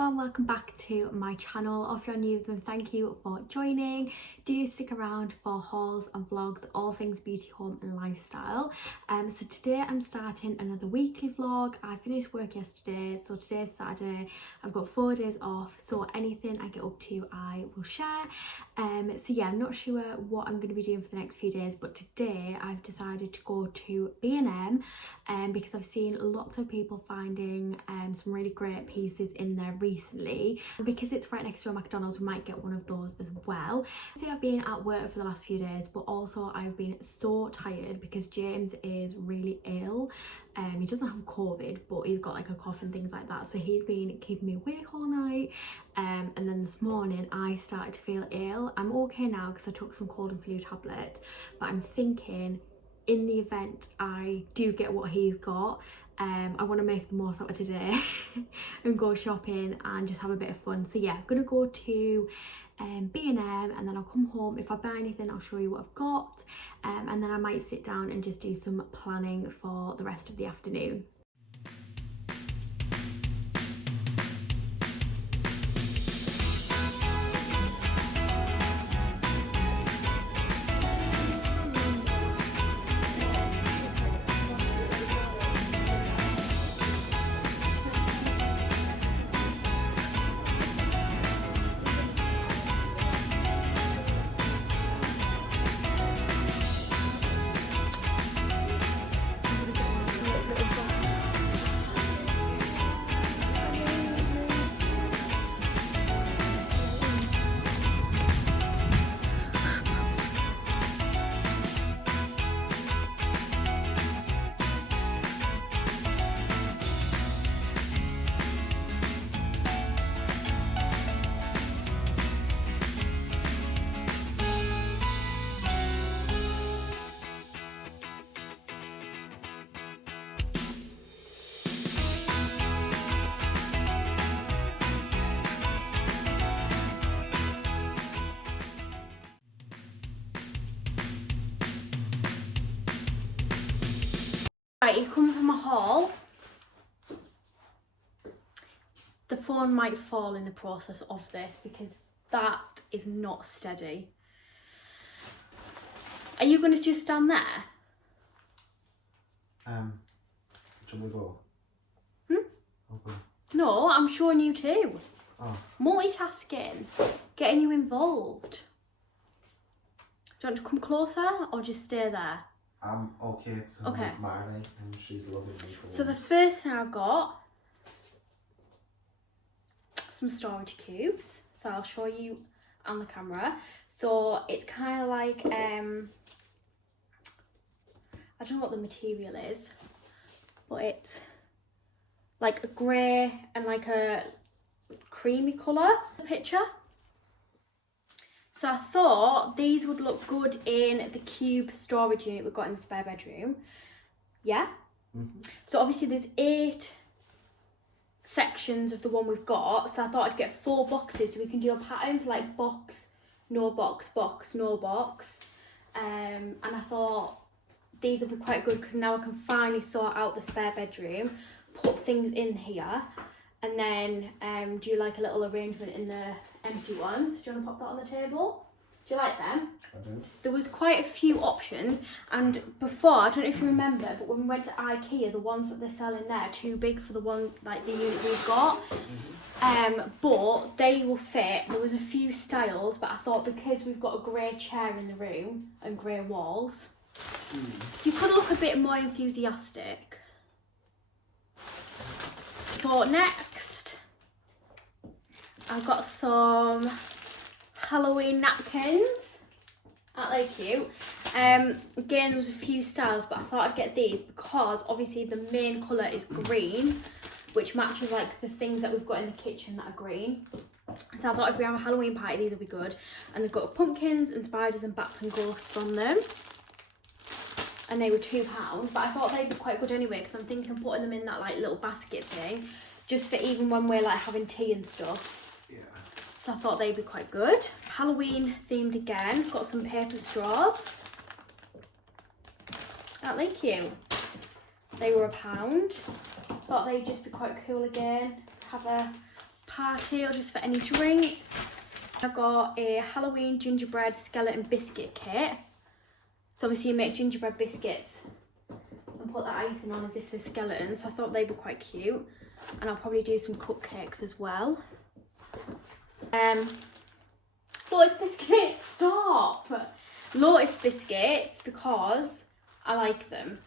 everyone, welcome back to my channel. Or if you're new, then thank you for joining. Do stick around for hauls and vlogs, all things beauty, home and lifestyle. So today I'm starting another weekly vlog. I finished work yesterday, so today's Saturday. I've got 4 days off, so anything I get up to I will share. So yeah, I'm not sure what I'm going to be doing for the next few days, but today I've decided to go to B&M because I've seen lots of people finding some really great pieces in there recently. Because it's right next to a McDonald's, we might get one of those as well. See, I've been at work for the last few days, but also I've been so tired because James is really ill. He doesn't have COVID, but he's got like a cough and things like that, so he's been keeping me awake all night. And then this morning I started to feel ill. I'm okay now because I took some cold and flu tablets, but I'm thinking in the event I do get what he's got, I want to make the most out of today and go shopping and just have a bit of fun. So yeah, I'm gonna go to B&M and then I'll come home. If I buy anything, I'll show you what I've got, and then I might sit down and just do some planning for the rest of the afternoon. Right, you come from a haul. The phone might fall in the process of this because that is not steady. Are you going to just stand there? Shall we go? Okay. No, I'm showing you too. Oh. Multitasking, getting you involved. Do you want to come closer or just stay there? I'm okay because Okay. I'm with Marley and she's loving me. So the first thing I got, some storage cubes. So I'll show you on the camera. So it's kind of like, I don't know what the material is, but it's like a grey and like a creamy colour picture. So I thought these would look good in the cube storage unit we've got in the spare bedroom. Yeah? Mm-hmm. So obviously there's 8 sections of the one we've got. So I thought I'd get 4 boxes so we can do a pattern. So like box, no box, box, no box. And I thought these would be quite good because now I can finally sort out the spare bedroom, put things in here, and then do like a little arrangement in the empty ones. Do you want to pop that on the table? Do you like them? I do. There was quite a few options, and before, I don't know if you remember, but when we went to IKEA, the ones that they're selling there are too big for the one, like the unit we've got. But they will fit. There was a few styles, but I thought because we've got a grey chair in the room and grey walls, you could look a bit more enthusiastic. So next, I've got some Halloween napkins. Aren't they cute? Again, there was a few styles, but I thought I'd get these because obviously the main colour is green, which matches like the things that we've got in the kitchen that are green. So I thought if we have a Halloween party, these will be good. And they've got pumpkins and spiders and bats and ghosts on them. And they were £2, but I thought they'd be quite good anyway because I'm thinking of putting them in that like little basket thing, just for even when we're like having tea and stuff. Yeah. So I thought they'd be quite good. Halloween themed again. Got some paper straws. Aren't they cute? They were £1. Thought they'd just be quite cool again. Have a party or just for any drinks. I've got a Halloween gingerbread skeleton biscuit kit. So obviously you make gingerbread biscuits and put the icing on as if they're skeletons. I thought they were quite cute. And I'll probably do some cupcakes as well. Lotus biscuits, stop! Lotus biscuits because I like them.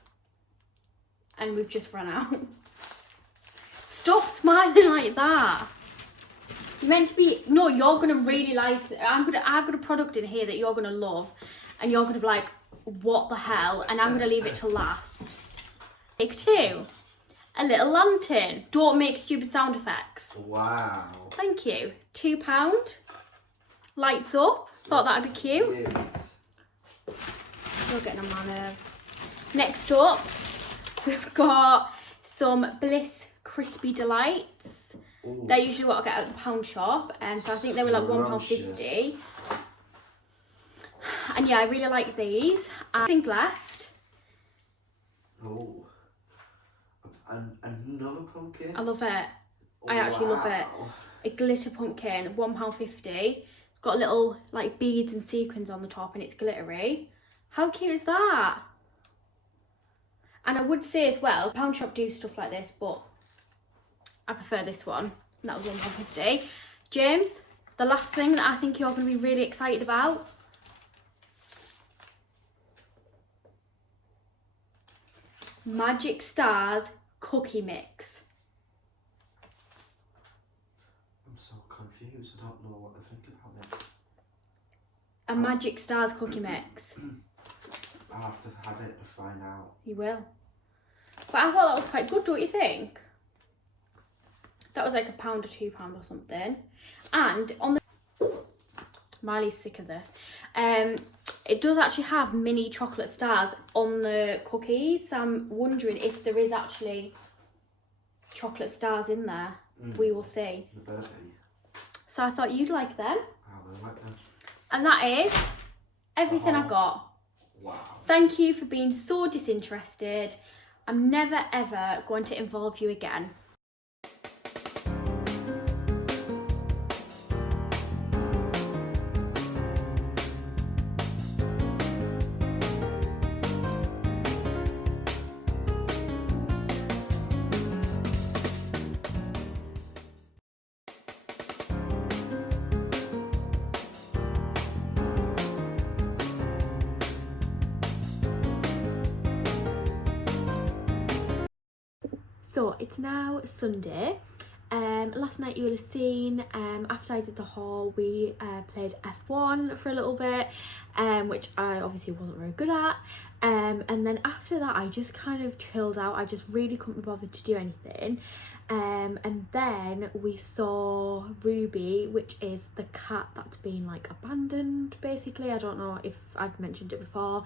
And we've just run out. Stop smiling like that. You're meant to be, no, you're gonna really like, I've got a product in here that you're gonna love. And you're gonna be like, what the hell? And I'm gonna leave it to last. Take 2. A little lantern. Don't make stupid sound effects. Wow. Thank you. £2. Lights up. Thought that'd be cute. You're getting on my nerves. Next up, we've got some Bliss Crispy Delights. Ooh. They're usually what I get at the pound shop. So I think they were like £1.50. And yeah, I really like these. Things left. Oh. And another pumpkin? I love it. I actually love it. A glitter pumpkin, £1.50. It's got little like beads and sequins on the top and it's glittery. How cute is that? And I would say as well, pound shop do stuff like this, but I prefer this one. And that was £1.50. James, the last thing that I think you're going to be really excited about. Magic Stars cookie mix. I'm so confused. I don't know what to think about it. A Magic Stars cookie mix. I'll have to have it to find out. You will. But I thought that was quite good, don't you think? That was like £1 or £2 or something. And on the... Miley's sick of this. It does actually have mini chocolate stars on the cookies. So I'm wondering if there is actually chocolate stars in there. We will see. There better be. So I thought you'd like them. I will like them. And that is everything I've got. Wow. Thank you for being so disinterested. I'm never ever going to involve you again. So it's now Sunday. Last night you will have seen, after I did the haul, we played F1 for a little bit, which I obviously wasn't very good at. And then after that I just kind of chilled out. I just really couldn't be bothered to do anything. And then we saw Ruby, which is the cat that's been like abandoned basically. I don't know if I've mentioned it before.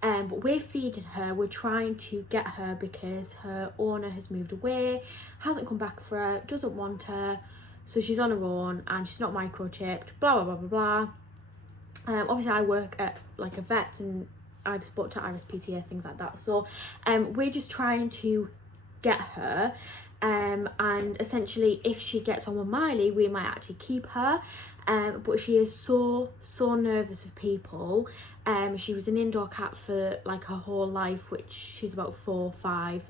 But we're feeding her. We're trying to get her because her owner has moved away, hasn't come back for her, doesn't want her, so she's on her own and she's not microchipped, blah blah blah blah blah. Obviously I work at like a vet and I've spoke to RSPCA, things like that, so we're just trying to get her. And essentially if she gets on with Miley we might actually keep her, but she is so nervous of people. She was an indoor cat for like her whole life, which she's about 4 or 5.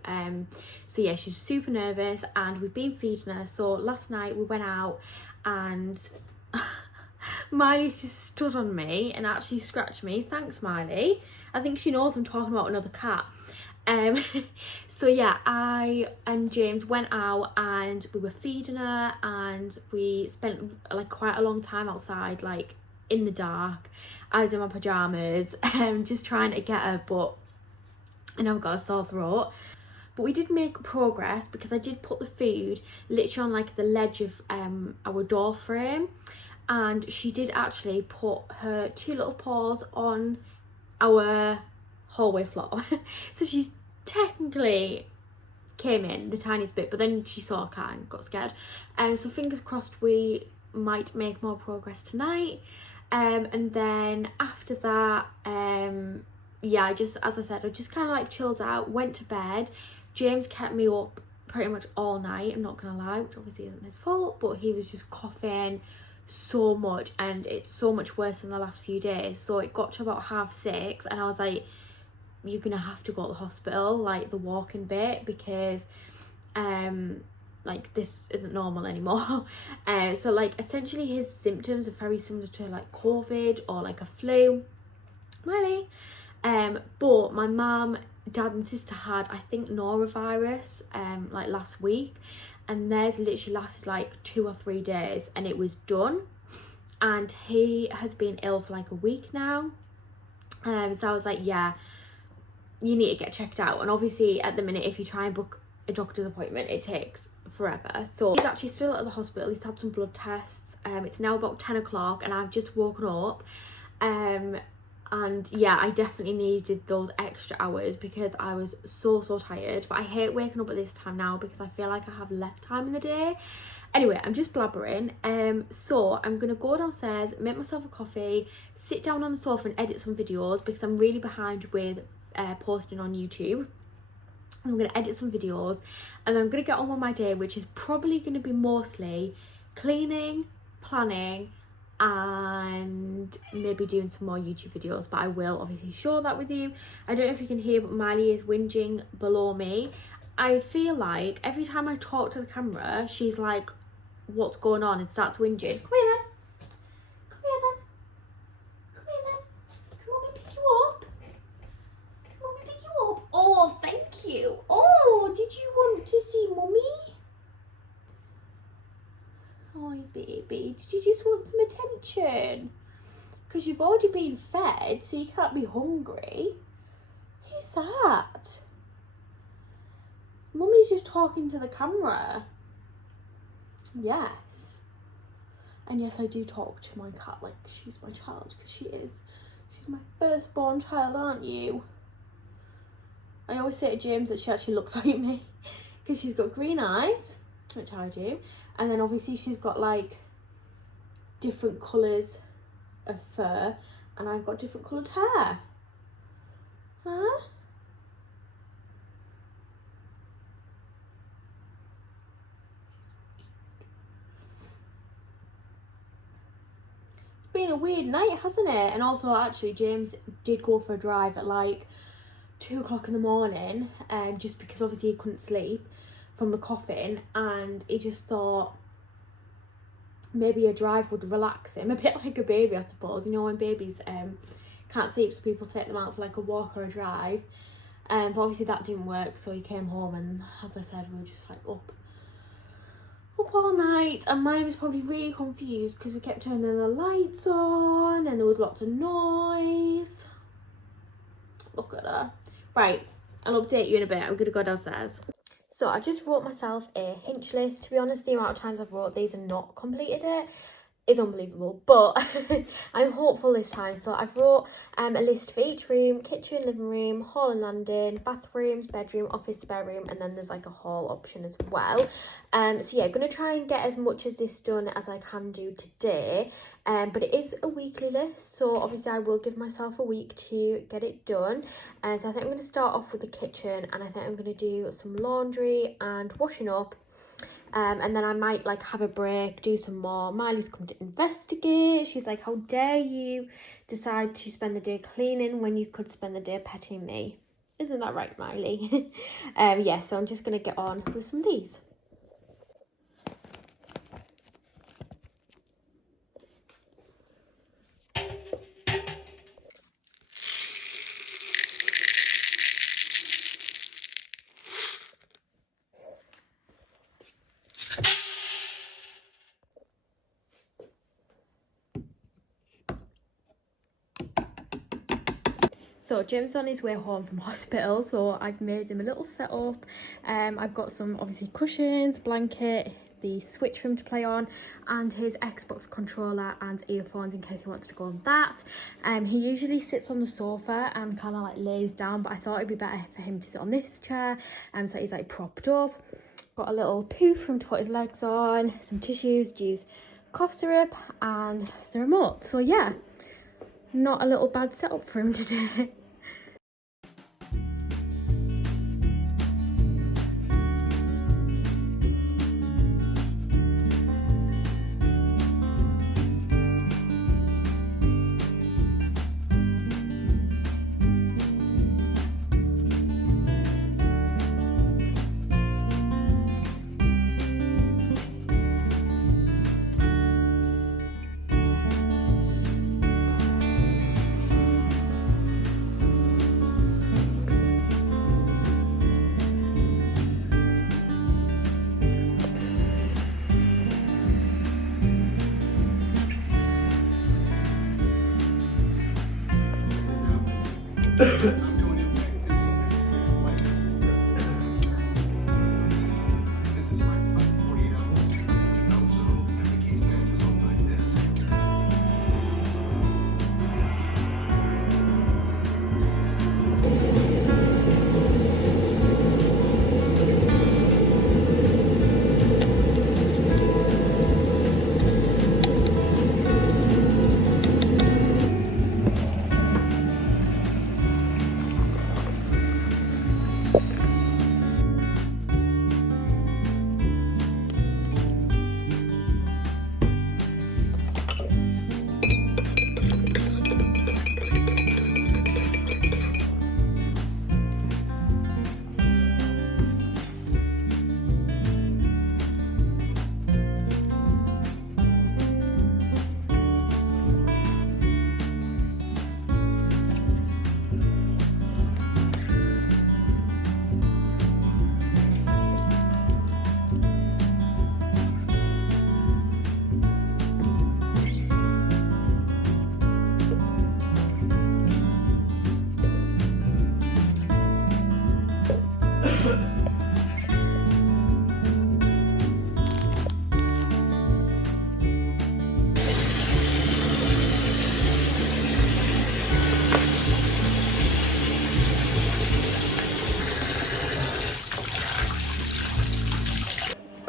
So yeah, she's super nervous and we've been feeding her. So last night we went out and Miley's just stood on me and actually scratched me. Thanks, Miley. I think she knows I'm talking about another cat. So yeah, I and James went out and we were feeding her and we spent like quite a long time outside, like in the dark. I was in my pyjamas, just trying to get her, but I never got a sore throat. But we did make progress because I did put the food literally on like the ledge of our door frame, and she did actually put her 2 little paws on our hallway floor. So she's technically came in the tiniest bit, but then she saw a cat and got scared. So fingers crossed we might make more progress tonight. And then after that, yeah, I just, as I said, I just kind of like chilled out, went to bed. James kept me up pretty much all night, I'm not gonna lie, which obviously isn't his fault, but he was just coughing so much, and it's so much worse than the last few days. So it got to about 6:30 and I was like, you're gonna have to go to the hospital, like the walking bit, because like this isn't normal anymore. So like essentially his symptoms are very similar to like COVID or like a flu. Miley. But my mum, dad and sister had, I think, norovirus like last week, and theirs literally lasted like 2 or 3 days and it was done, and he has been ill for like a week now. So I was like, yeah, you need to get checked out. And obviously at the minute, if you try and book a doctor's appointment, it takes forever. So he's actually still at the hospital. He's had some blood tests. It's now about 10 o'clock and I've just woken up. And yeah, I definitely needed those extra hours because I was so tired. But I hate waking up at this time now because I feel like I have less time in the day. Anyway, I'm just blabbering. So I'm gonna go downstairs, make myself a coffee, sit down on the sofa and edit some videos because I'm really behind with posting on YouTube. I'm gonna edit some videos and then I'm gonna get on with my day, which is probably gonna be mostly cleaning, planning, and maybe doing some more YouTube videos, but I will obviously show that with you. I don't know if you can hear, but Miley is whinging below me. I feel like every time I talk to the camera, she's like, what's going on, and starts whinging. Come here then. Come here then. Come here then. Come on, me pick you up. Come on, me pick you up. Oh, thank you. Oh, did you want to see Mummy? Hi baby, did you just want some attention? Because you've already been fed, so you can't be hungry. Who's that? Mummy's just talking to the camera. Yes. And yes, I do talk to my cat like she's my child, because she is. She's my firstborn child, aren't you? I always say to James that she actually looks like me because she's got green eyes, which I do, and then obviously she's got like different colours of fur and I've got different coloured hair. Huh? It's been a weird night, hasn't it? And also actually James did go for a drive at like 2 o'clock in the morning, just because obviously he couldn't sleep from the coughing, and he just thought maybe a drive would relax him, a bit like a baby, I suppose. You know, when babies can't sleep, so people take them out for like a walk or a drive, but obviously that didn't work, so he came home, and as I said, we were just like up all night, and mine was probably really confused because we kept turning the lights on and there was lots of noise. Look at her. Right, I'll update you in a bit. I'm gonna go downstairs. So I just wrote myself a hinge list. To be honest, the amount of times I've wrote these and not completed it is unbelievable, but I'm hopeful this time. So I've wrote a list for each room: kitchen, living room, hall and landing, bathrooms, bedroom, office, spare room, and then there's like a hall option as well. So yeah, I'm gonna try and get as much of this done as I can do today, but it is a weekly list, so obviously I will give myself a week to get it done. So I think I'm gonna start off with the kitchen, and I think I'm gonna do some laundry and washing up. And then I might like have a break, do some more. Miley's come to investigate. She's like, how dare you decide to spend the day cleaning when you could spend the day petting me? Isn't that right, Miley? Yeah, so I'm just going to get on with some of these. So Jim's on his way home from hospital, so I've made him a little setup. I've got some obviously cushions, blanket, the Switch for him to play on, and his Xbox controller and earphones in case he wants to go on that. He usually sits on the sofa and kind of like lays down, but I thought it'd be better for him to sit on this chair, so he's like propped up. Got a little poo for him to put his legs on, some tissues, juice, cough syrup, and the remote. So yeah, not a little bad setup for him today.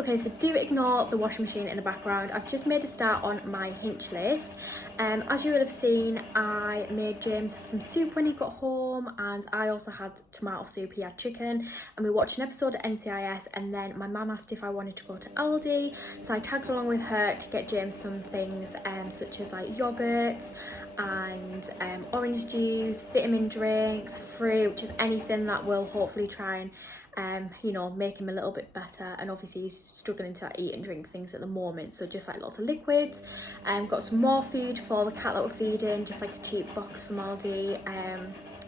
Okay, so do ignore the washing machine in the background. I've just made a start on my hinge list. As you would have seen, I made James some soup when he got home, and I also had tomato soup. He had chicken, and we watched an episode of NCIS, and then my mum asked if I wanted to go to Aldi, so I tagged along with her to get James some things such as like yogurts and orange juice, vitamin drinks, fruit, just anything that will hopefully try and you know, make him a little bit better. And obviously he's struggling to eat and drink things at the moment, so just like lots of liquids. Got some more food for the cat that we're feeding, just like a cheap box from Aldi,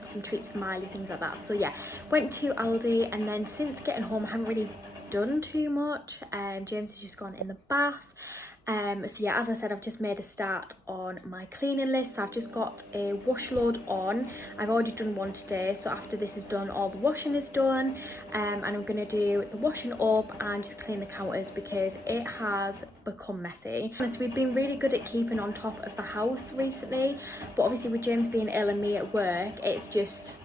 some treats for Miley, things like that. So yeah, went to Aldi, and then since getting home I haven't really done too much. James has just gone in the bath. So yeah, as I said, I've just made a start on my cleaning list. So I've just got a wash load on. I've already done one today, so after this is done, all the washing is done, and I'm going to do the washing up and just clean the counters because it has become messy. So we've been really good at keeping on top of the house recently, but obviously with James being ill and me at work, it's just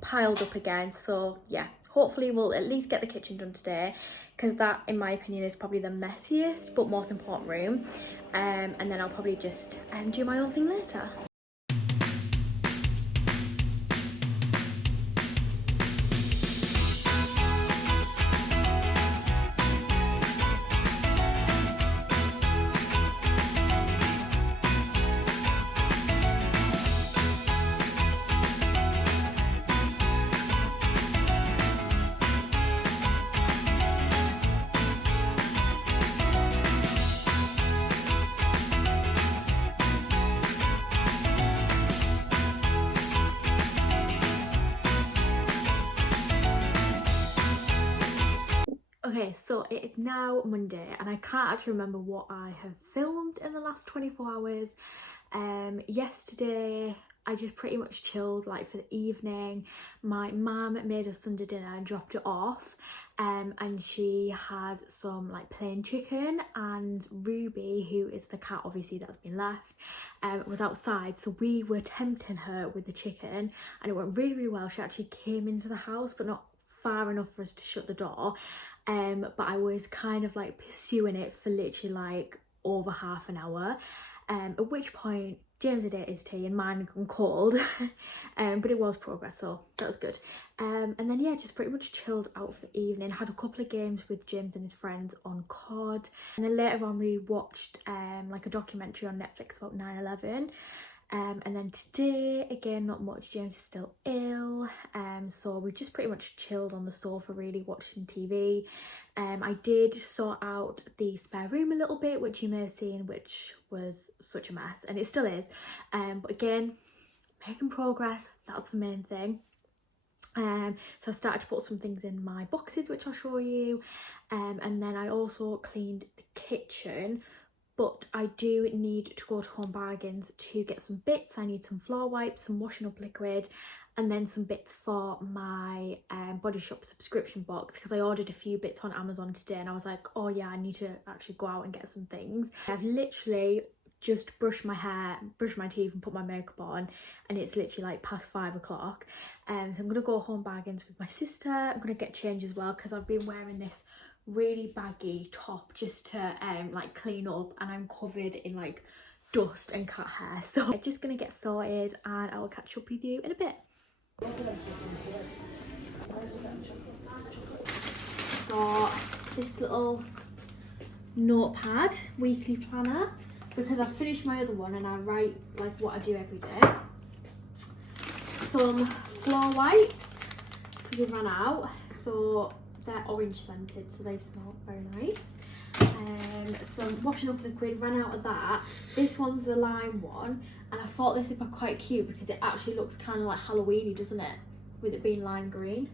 piled up again. So yeah, hopefully we'll at least get the kitchen done today, because that, in my opinion, is probably the messiest but most important room. And then I'll probably just do my own thing later. Okay, so it is now Monday, and I can't actually remember what I have filmed in the last 24 hours. Yesterday I just pretty much chilled like for the evening. My mum made us Sunday dinner and dropped it off, and she had some like plain chicken, and Ruby, who is the cat obviously that's been left, was outside, so we were tempting her with the chicken, and it went really, really well. She actually came into the house, but not far enough for us to shut the door. But I was kind of like pursuing it for literally like over half an hour, at which point James had ate his tea and mine had gone cold. But it was progress, so that was good. And then yeah, just pretty much chilled out for the evening, had a couple of games with James and his friends on COD, and then later on we watched like a documentary on Netflix about 9/11. And then today, again, not much. James is still ill, so we just pretty much chilled on the sofa, really watching TV. I did sort out the spare room a little bit, which you may have seen, which was such a mess, and it still is. But again, making progress, that's the main thing. So I started to put some things in my boxes, which I'll show you, and then I also cleaned the kitchen. But I do need to go to Home Bargains to get some bits. I need some floor wipes, some washing up liquid, and then some bits for my Body Shop subscription box, because I ordered a few bits on Amazon today and I was like, oh yeah, I need to actually go out and get some things. I've literally just brushed my hair, brushed my teeth and put my makeup on, and it's literally like past 5 o'clock. So I'm gonna go home bargains with my sister. I'm gonna get changed as well, because I've been wearing this really baggy top just to like clean up, and I'm covered in like dust and cat hair. So I'm just gonna get sorted and I will catch up with you in a bit. Got this little notepad weekly planner, because I've finished my other one and I write like what I do every day. Some floor wipes, because we ran out, so they're orange scented, so they smell very nice. Some washing up liquid, ran out of that. This one's the lime one, and I thought this would be quite cute because it actually looks kind of like Halloweeny, doesn't it, with it being lime green.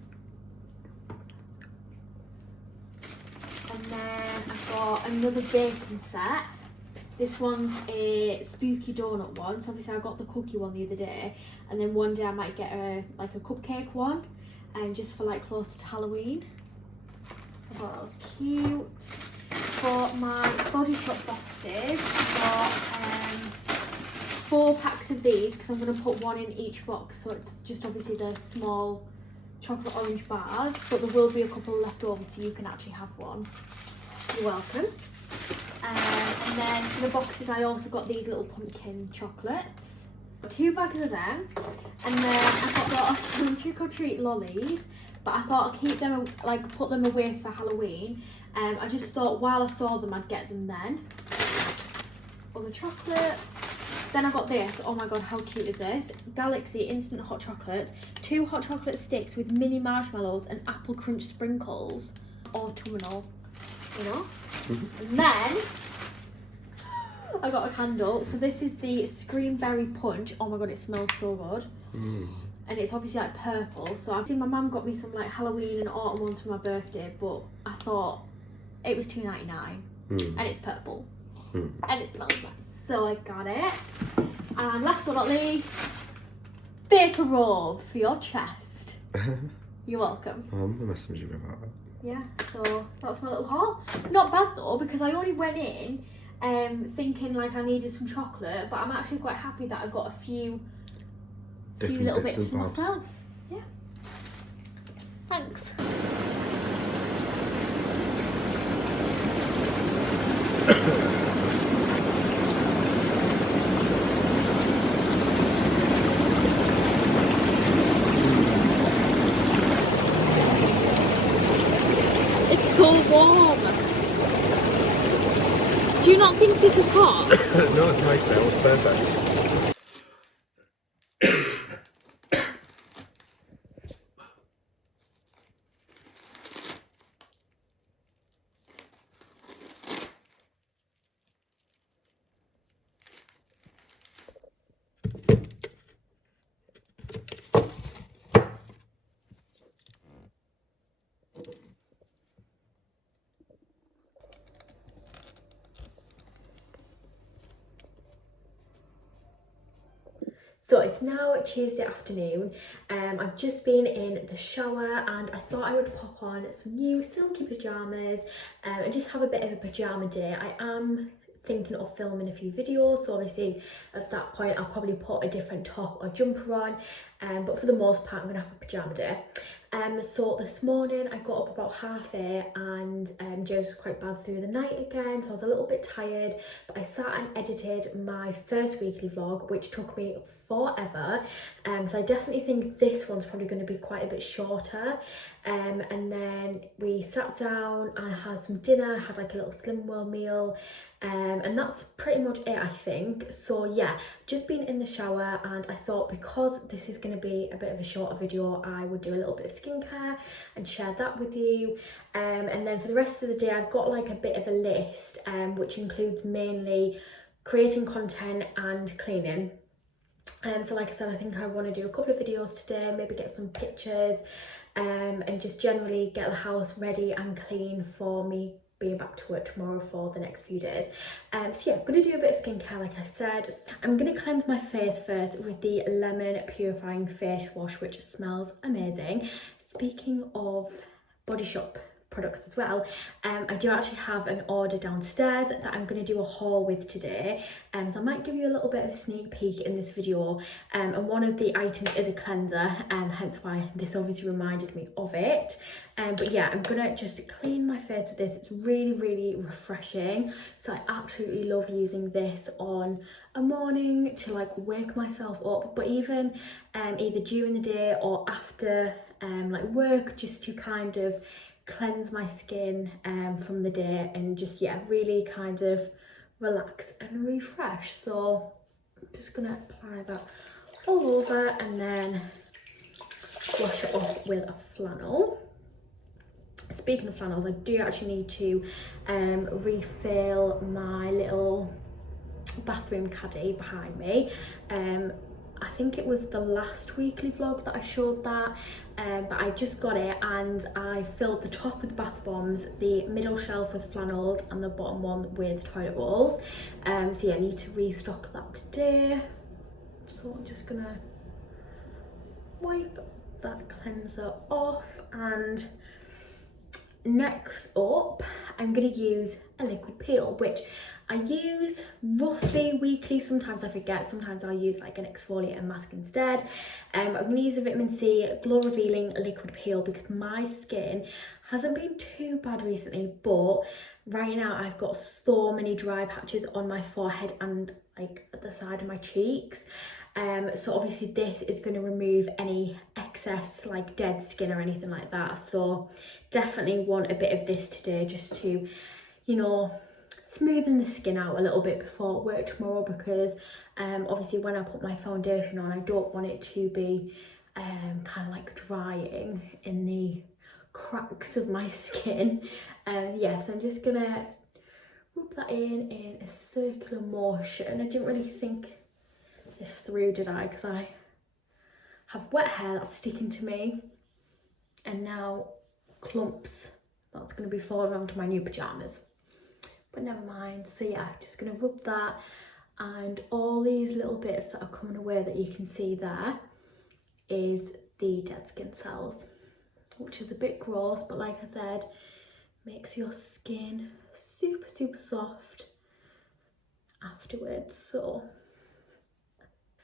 And then I've got another baking set. This one's a spooky donut one, so obviously I got the cookie one the other day, and then one day I might get a cupcake one, and just for like closer to Halloween. I thought that was cute. For my Body Shop boxes, I've got 4 packs of these, because I'm going to put one in each box, so it's just obviously the small chocolate orange bars, but there will be a couple left over, so you can actually have one. You're welcome. And then for the boxes I also got these little pumpkin chocolates. 2 bags of them, and then I've got some trick or treat lollies, but I thought I'll keep them, like put them away for Halloween. I just thought while I saw them I'd get them then. Other chocolates. Then I got this. Oh my god, how cute is this? Galaxy instant hot chocolates. 2 hot chocolate sticks with mini marshmallows and apple crunch sprinkles. Autumnal, you know? And then I got a candle. So this is the Scream Berry Punch. Oh my god, it smells so good. And it's obviously like purple. So I've seen my mum got me some like Halloween and autumn ones for my birthday, but I thought it was $2.99 and it's purple and it smells nice. So I got it. And last but not least, vapor robe for your chest. You're welcome. I'm gonna message you about that. Yeah, so that's my little haul. Not bad though, because I only went in thinking like I needed some chocolate, but I'm actually quite happy that I got a few little bits for myself. Yeah. Thanks. It's so warm. Do you not think this is hot? No, it's nice now, it's perfect. So it's now Tuesday afternoon. I've just been in the shower and I thought I would pop on some new silky pyjamas and just have a bit of a pyjama day. I am thinking of filming a few videos, so obviously at that point I'll probably put a different top or jumper on, but for the most part I'm gonna have a pyjama day. So this morning I got up about 8:30 and James was quite bad through the night again, so I was a little bit tired, but I sat and edited my first weekly vlog, which took me forever. So I definitely think this one's probably going to be quite a bit shorter. And then we sat down and had some dinner, had like a little Slim World meal, and that's pretty much it, I think. So yeah, just been in the shower, and I thought because this is going to be a bit of a shorter video, I would do a little bit of skincare and share that with you. And then for the rest of the day I've got like a bit of a list, which includes mainly creating content and cleaning. So like I said, I think I want to do a couple of videos today, maybe get some pictures, and just generally get the house ready and clean for me being back to work tomorrow for the next few days. So yeah, I'm going to do a bit of skincare like I said. I'm going to cleanse my face first with the lemon purifying face wash, which smells amazing. Speaking of Body Shop products as well, I do actually have an order downstairs that I'm going to do a haul with today, so I might give you a little bit of a sneak peek in this video, and one of the items is a cleanser, hence why this obviously reminded me of it. But yeah, I'm gonna just clean my face with this. It's really refreshing, so I absolutely love using this on a morning to like wake myself up, but even either during the day or after like work, just to kind of cleanse my skin from the day and just, yeah, really kind of relax and refresh. So I'm just gonna apply that all over and then wash it off with a flannel. Speaking of flannels, I do actually need to refill my little bathroom caddy behind me. I think it was the last weekly vlog that I showed that, but I just got it and I filled the top with bath bombs, the middle shelf with flannels and the bottom one with toilet rolls. So yeah, I need to restock that today. So I'm just gonna wipe that cleanser off, and next up I'm going to use a liquid peel, which I use roughly weekly. Sometimes I forget, sometimes I'll use like an exfoliating mask instead. I'm going to use the vitamin C glow revealing liquid peel because my skin hasn't been too bad recently, but right now I've got so many dry patches on my forehead and like at the side of my cheeks. So obviously this is going to remove any excess like dead skin or anything like that. So definitely want a bit of this today just to, you know, smoothen the skin out a little bit before work tomorrow, because obviously when I put my foundation on, I don't want it to be kind of like drying in the cracks of my skin. Yes, I'm just gonna rub that in a circular motion. I didn't really think this through, did I? Because I have wet hair that's sticking to me and now clumps that's going to be falling onto my new pajamas, but never mind. So yeah, just going to rub that, and all these little bits that are coming away that you can see there is the dead skin cells, which is a bit gross, but like I said, makes your skin super soft afterwards. So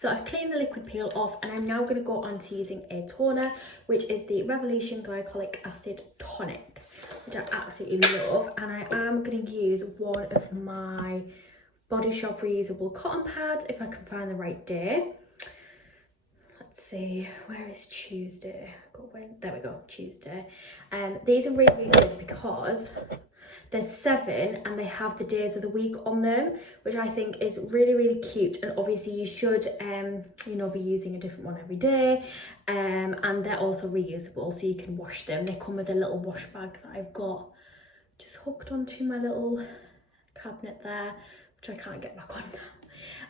I've cleaned the liquid peel off, and I'm now going to go on to using a toner, which is the Revolution Glycolic Acid Tonic, which I absolutely love. And I am going to use one of my Body Shop reusable cotton pads if I can find the right day. Let's see, where is Tuesday? There we go, Tuesday. These are really good because there's 7 and they have the days of the week on them, which I think is really cute. And obviously you should you know, be using a different one every day, and they're also reusable, so you can wash them. They come with a little wash bag that I've got just hooked onto my little cabinet there, which I can't get back on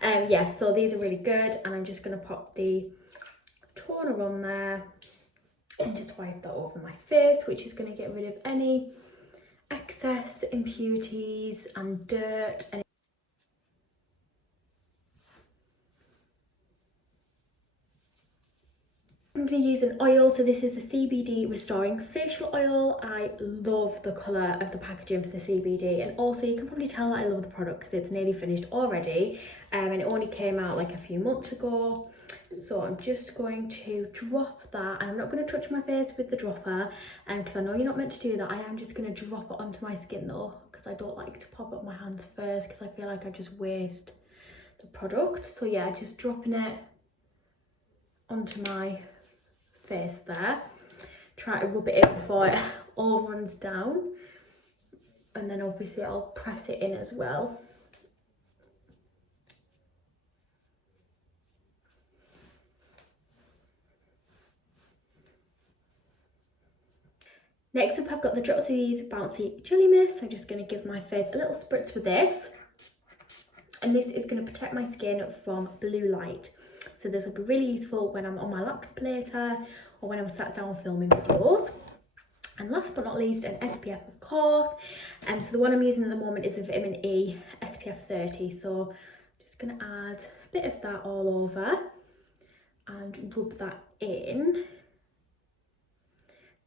now. Yeah, so these are really good, and I'm just going to pop the toner on there and just wipe that over my face, which is going to get rid of any excess impurities and dirt. And I'm going to use an oil, so this is a CBD restoring facial oil. I love the colour of the packaging for the CBD, and also you can probably tell that I love the product because it's nearly finished already, and it only came out like a few months ago. So I'm just going to drop that, and I'm not going to touch my face with the dropper because I know you're not meant to do that. I am just going to drop it onto my skin though, because I don't like to pop up my hands first because I feel like I just waste the product. So yeah, just dropping it onto my face there. Try to rub it in before it all runs down, and then obviously I'll press it in as well. Next up, I've got the Drops of these Bouncy Jelly Mist. I'm just going to give my face a little spritz with this, and this is going to protect my skin from blue light. So this will be really useful when I'm on my laptop later or when I'm sat down filming videos. And last but not least, an SPF, of course. So the one I'm using at the moment is a vitamin E SPF 30. So just going to add a bit of that all over and rub that in.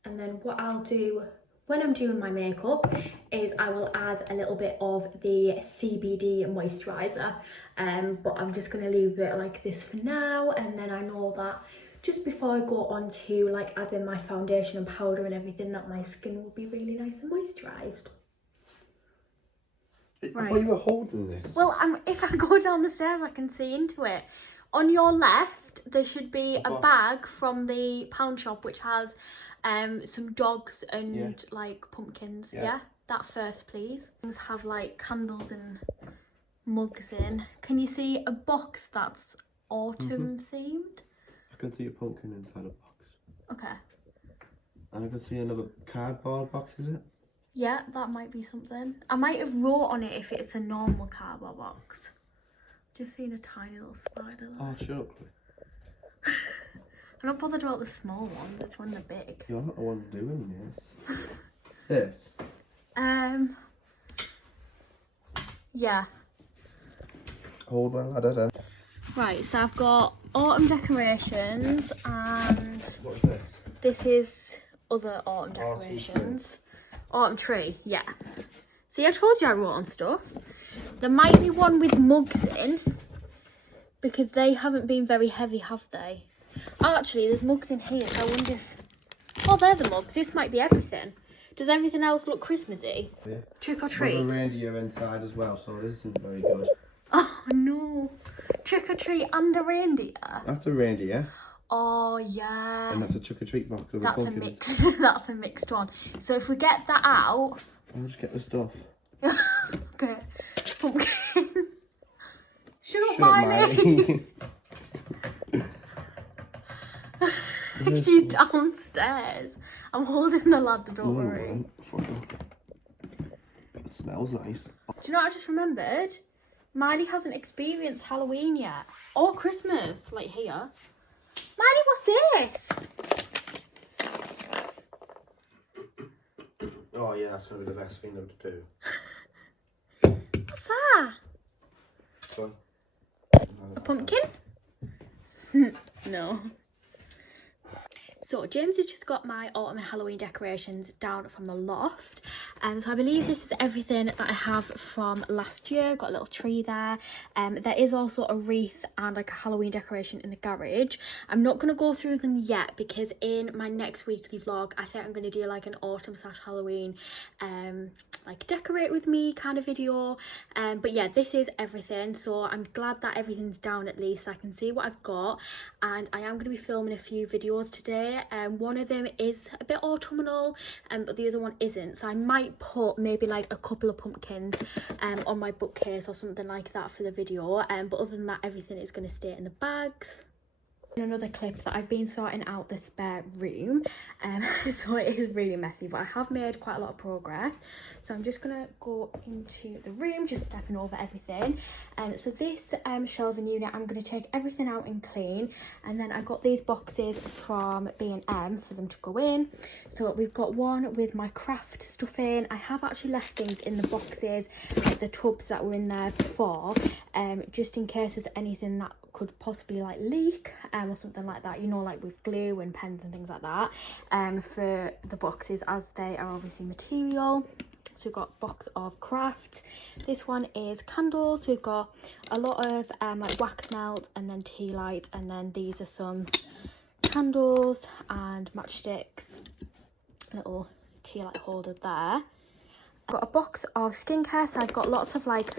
And then what I'll do when I'm doing my makeup is I will add a little bit of the CBD moisturiser, but I'm just going to leave it like this for now, and then I know that just before I go on to like adding my foundation and powder and everything, that my skin will be really nice and moisturised. I thought you were holding this. Well, if I go down the stairs I can see into it. On your left there should be a bag from the pound shop which has some dogs and like pumpkins. Yeah, that first please. Things have like candles and mugs in. Can you see a box that's autumn themed? I can see a pumpkin inside a box. Okay. And I can see another cardboard box, is it? Yeah, that might be something. I might have wrote on it if it's a normal cardboard box. Just seen a tiny little spider there. Oh, shut up. I'm not bothered about the small ones, it's when they're big. You're not the one doing this. This? Yeah. Hold on, ladder. Right, so I've got autumn decorations and What is this? this is other autumn decorations. Autumn tree, yeah. See, I told you I wrote on stuff. There might be one with mugs in because they haven't been very heavy, have they? Oh, actually, there's mugs in here, so I wonder if... Oh, they're the mugs. This might be everything. Does everything else look Christmassy? Yeah. Trick or treat? There's a reindeer inside as well, so this isn't very good. Oh, no. Trick or treat and a reindeer? That's a reindeer. Oh, yeah. And that's a trick or treat box. That's a mixed. That's a mixed one. So if we get that out... I'll just get the stuff. Okay. Pumpkin. Shut up, Miley. She's downstairs. I'm holding the ladder, don't worry. It smells nice. Do you know what I just remembered? Miley hasn't experienced Halloween yet. Or Christmas, like here. Miley, what's this? Oh yeah, that's going to be the best thing to do. What's that? What? A pumpkin? No. So James has just got my autumn and Halloween decorations down from the loft. So I believe this is everything that I have from last year. Got a little tree there. There is also a wreath and like a Halloween decoration in the garage. I'm not going to go through them yet because in my next weekly vlog, I think I'm going to do like an autumn/Halloween like decorate with me kind of video. But yeah, this is everything. So I'm glad that everything's down at least. So I can see what I've got. And I am going to be filming a few videos today. One of them is a bit autumnal, but the other one isn't. So I might put maybe like a couple of pumpkins on my bookcase or something like that for the video. But other than that, everything is going to stay in the bags. In another clip that I've been sorting out the spare room, so it is really messy, but I have made quite a lot of progress. So I'm just gonna go into the room, just stepping over everything. So this shelving unit, I'm gonna take everything out and clean, and then I got these boxes from B&M for them to go in. So we've got one with my craft stuff in. I have actually left things in the boxes, like the tubs that were in there before, just in case there's anything that could possibly like leak or something like that, you know, like with glue and pens and things like that, for the boxes, as they are obviously material. So we've got a box of craft. This one is candles. We've got a lot of like wax melt and then tea light, and then these are some candles and matchsticks, little tea light holder there. I've got a box of skincare, so I've got lots of like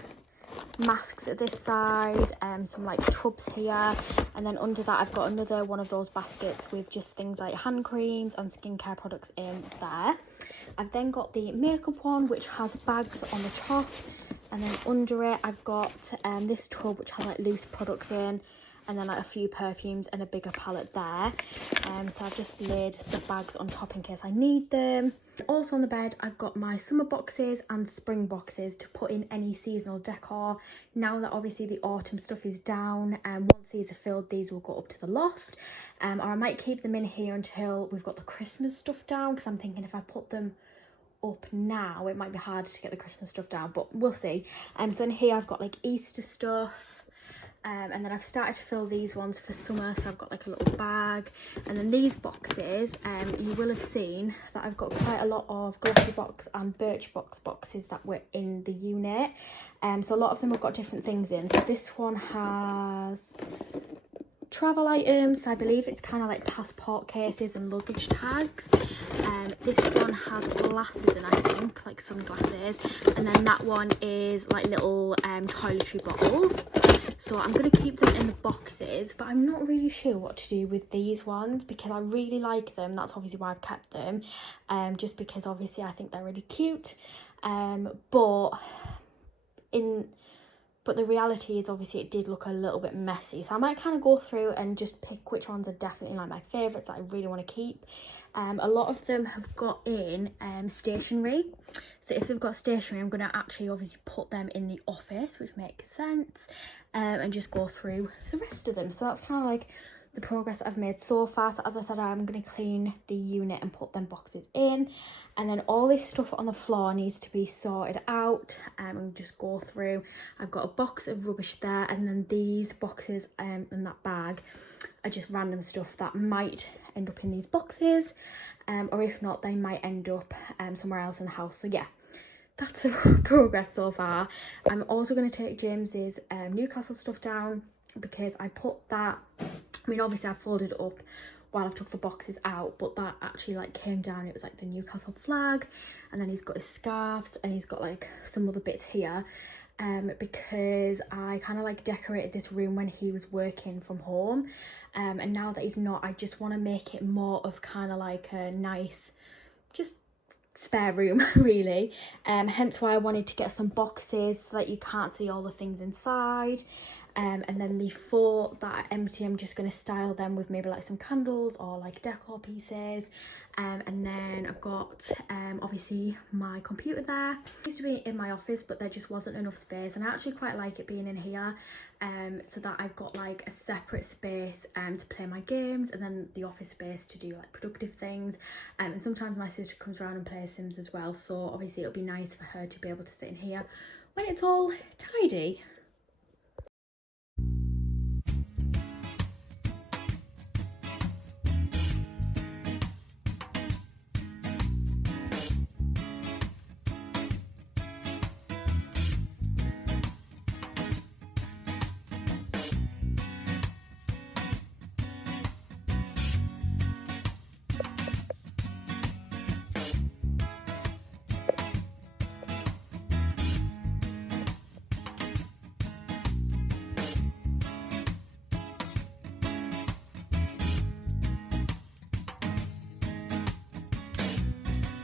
masks at this side, some like tubs here, and then under that I've got another one of those baskets with just things like hand creams and skincare products in there. I've then got the makeup one, which has bags on the top, and then under it I've got this tub which has like loose products in, and then like a few perfumes and a bigger palette there. So I've just laid the bags on top in case I need them. Also on the bed I've got my summer boxes and spring boxes to put in any seasonal decor. Now that obviously the autumn stuff is down, and once these are filled, these will go up to the loft, or I might keep them in here until we've got the Christmas stuff down, because I'm thinking if I put them up now it might be hard to get the Christmas stuff down, but we'll see. So in here I've got like Easter stuff, and then I've started to fill these ones for summer, so I've got like a little bag. And then these boxes, you will have seen that I've got quite a lot of Glossy Box and Birchbox boxes that were in the unit, so a lot of them have got different things in. So this one has travel items, I believe it's kind of like passport cases and luggage tags. This one has glasses in, I think, like sunglasses, and then that one is like little toiletry bottles. So I'm going to keep them in the boxes, but I'm not really sure what to do with these ones because I really like them. That's obviously why I've kept them, just because obviously I think they're really cute, but the reality is obviously it did look a little bit messy, so I might kind of go through and just pick which ones are definitely like my favourites that I really want to keep. A lot of them have got in stationery, so if they've got stationery I'm going to actually obviously put them in the office, which makes sense, and just go through the rest of them. So that's kind of like the progress I've made so far. So as I said, I'm going to clean the unit and put them boxes in, and then all this stuff on the floor needs to be sorted out, and just go through. I've got a box of rubbish there, and then these boxes and that bag are just random stuff that might end up in these boxes, or if not they might end up somewhere else in the house. So yeah, that's the progress so far. I'm also going to take James's Newcastle stuff down, because I put that, I mean obviously I folded it up while I've took the boxes out, but that actually like came down, it was like the Newcastle flag, and then he's got his scarves and he's got like some other bits here, because I kind of like decorated this room when he was working from home, and now that he's not, I just want to make it more of kind of like a nice just spare room really, hence why I wanted to get some boxes so that you can't see all the things inside. And then the 4 that are empty, I'm just going to style them with maybe like some candles or like decor pieces. And then I've got obviously my computer there. It used to be in my office, but there just wasn't enough space, and I actually quite like it being in here, so that I've got like a separate space to play my games, and then the office space to do like productive things. And sometimes my sister comes around and plays Sims as well, so obviously it'll be nice for her to be able to sit in here when it's all tidy.